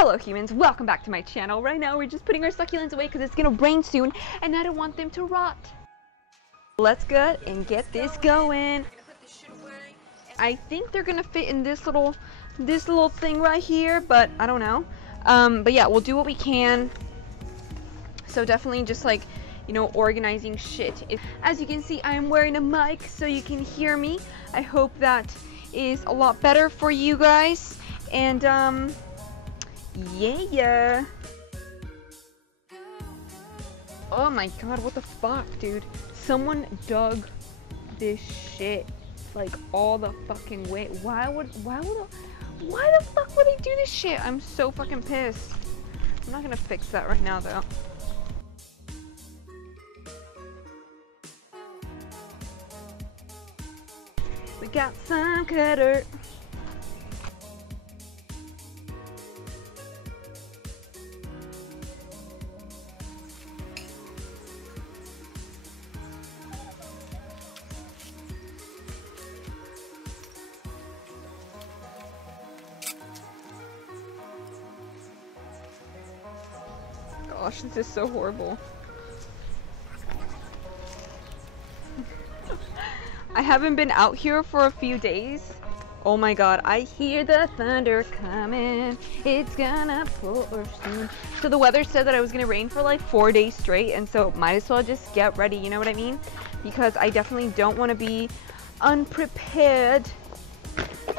Hello humans, welcome back to my channel. Right now we're just putting our succulents away because it's gonna rain soon and I don't want them to rot. Let's go and get this going. I think they're gonna fit in this little thing right here, but I don't know. But yeah, we'll do what we can. So definitely just like, you know, organizing shit. As you can see, I am wearing a mic so you can hear me. I hope that is a lot better for you guys. And yeah. Oh my god, what the fuck, dude? Someone dug this shit like all the fucking way. Why the fuck would they do this shit? I'm so fucking pissed. I'm not gonna fix that right now though. We got some cutter. Gosh, this is so horrible. I haven't been out here for a few days. Oh my god, I hear the thunder coming. It's gonna pour soon. So the weather said that it was gonna rain for like 4 days straight, and so might as well just get ready, you know what I mean? Because I definitely don't want to be unprepared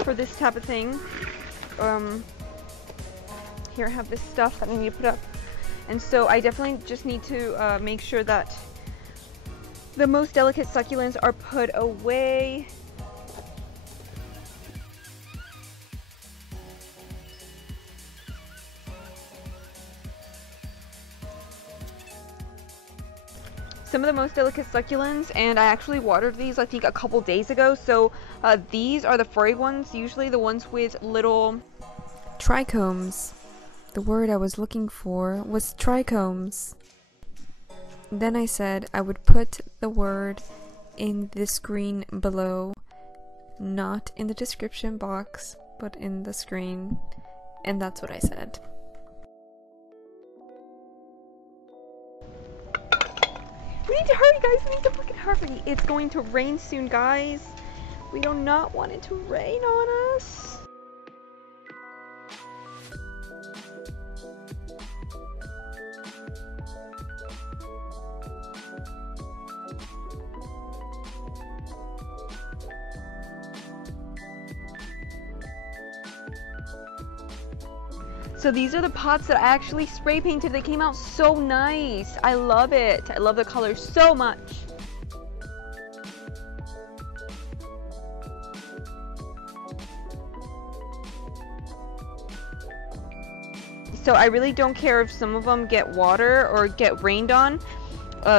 for this type of thing. Here I have this stuff that I need to put up. And so I definitely just need to make sure that the most delicate succulents are put away. Some of the most delicate succulents, and I actually watered these I think a couple days ago. So these are the furry ones, usually the ones with little trichomes. The word I was looking for was trichomes. Then I said I would put the word in the screen below, not in the description box, but in the screen, and that's what I said. We need to hurry, guys. We need to fucking hurry. It's going to rain soon, guys. We do not want it to rain on us. So these are the pots that I actually spray painted. They came out so nice. I love it. I love the color so much. So I really don't care if some of them get water or get rained on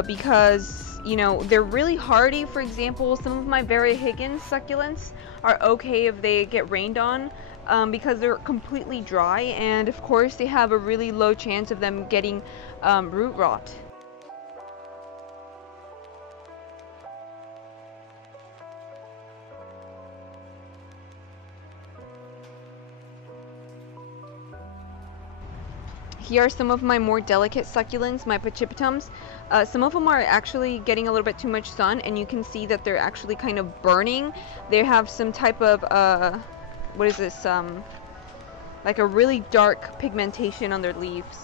because, you know, they're really hardy. For example, some of my Vera Higgins succulents are okay if they get rained on. Because they're completely dry, and of course they have a really low chance of them getting root rot. Here are some of my more delicate succulents, my pachipitums. Some of them are actually getting a little bit too much sun, and you can see that they're actually kind of burning. They have some type of what is this, like a really dark pigmentation on their leaves.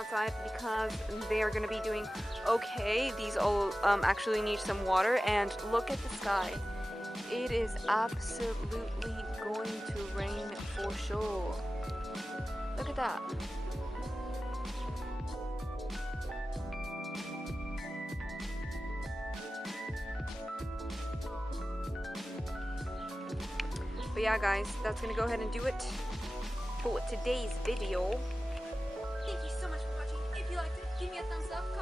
outside because they are going to be doing okay. These all actually need some water, and look at the sky. It is absolutely going to rain for sure. Look at that. But yeah guys, that's gonna go ahead and do it for today's video. Thank you so much for watching. If you liked it, give me a thumbs up.